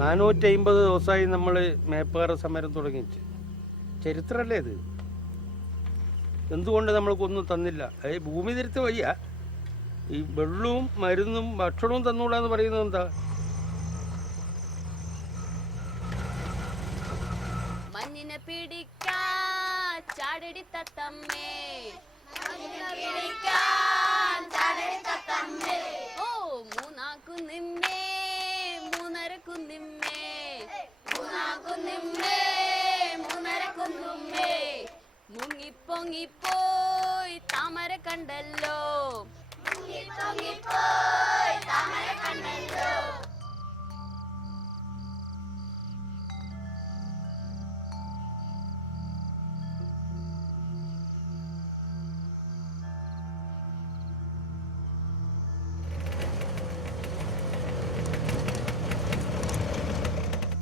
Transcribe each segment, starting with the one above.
450 ദിവസമായി നമ്മൾ മേപ്പാറ സമരം തുടങ്ങിയിട്ട്. ചരിത്രമല്ലേ ഇത്? എന്തുകൊണ്ട് നമ്മൾക്കൊന്നും തന്നില്ല? ഭൂമി തിരുത്ത് വയ്യ, ഈ വെള്ളവും മരുന്നും ഭക്ഷണവും തന്നൂടാന്ന് പറയുന്നത് എന്താ? മഞ്ഞിനെ പിടിക്കാൻ ചാടടി തത്തമ്മേ, ഓ മൂന്നാക്കുന്നിമ്മേ മൂന്നരക്കുന്നിമ്മേ, മൂന്നരക്കുന്നുമ്മേ, മുങ്ങിപ്പൊങ്ങിപ്പോയി താമര കണ്ടല്ലോ,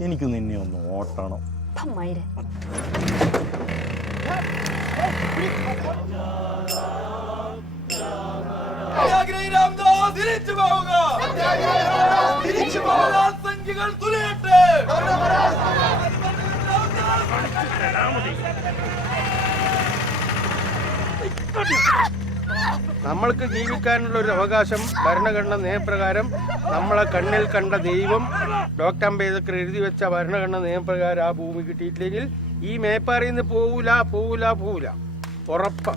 എനിക്ക് നിന്നെ ഒന്ന് ഓട്ടണം. നമ്മൾക്ക് ജീവിക്കാനുള്ള ഒരു അവകാശം ഭരണഘടന നിയമപ്രകാരം നമ്മളെ കണ്ണിൽ കണ്ട ദൈവം ഡോക്ടർ അംബേദ്കർ എഴുതി വെച്ച ഭരണഘടന നിയമപ്രകാരം ആ ഭൂമി കിട്ടിയിട്ടില്ലെങ്കിൽ ഈ മേപ്പാറയിൽ നിന്ന് പോവൂല ഉറപ്പാ.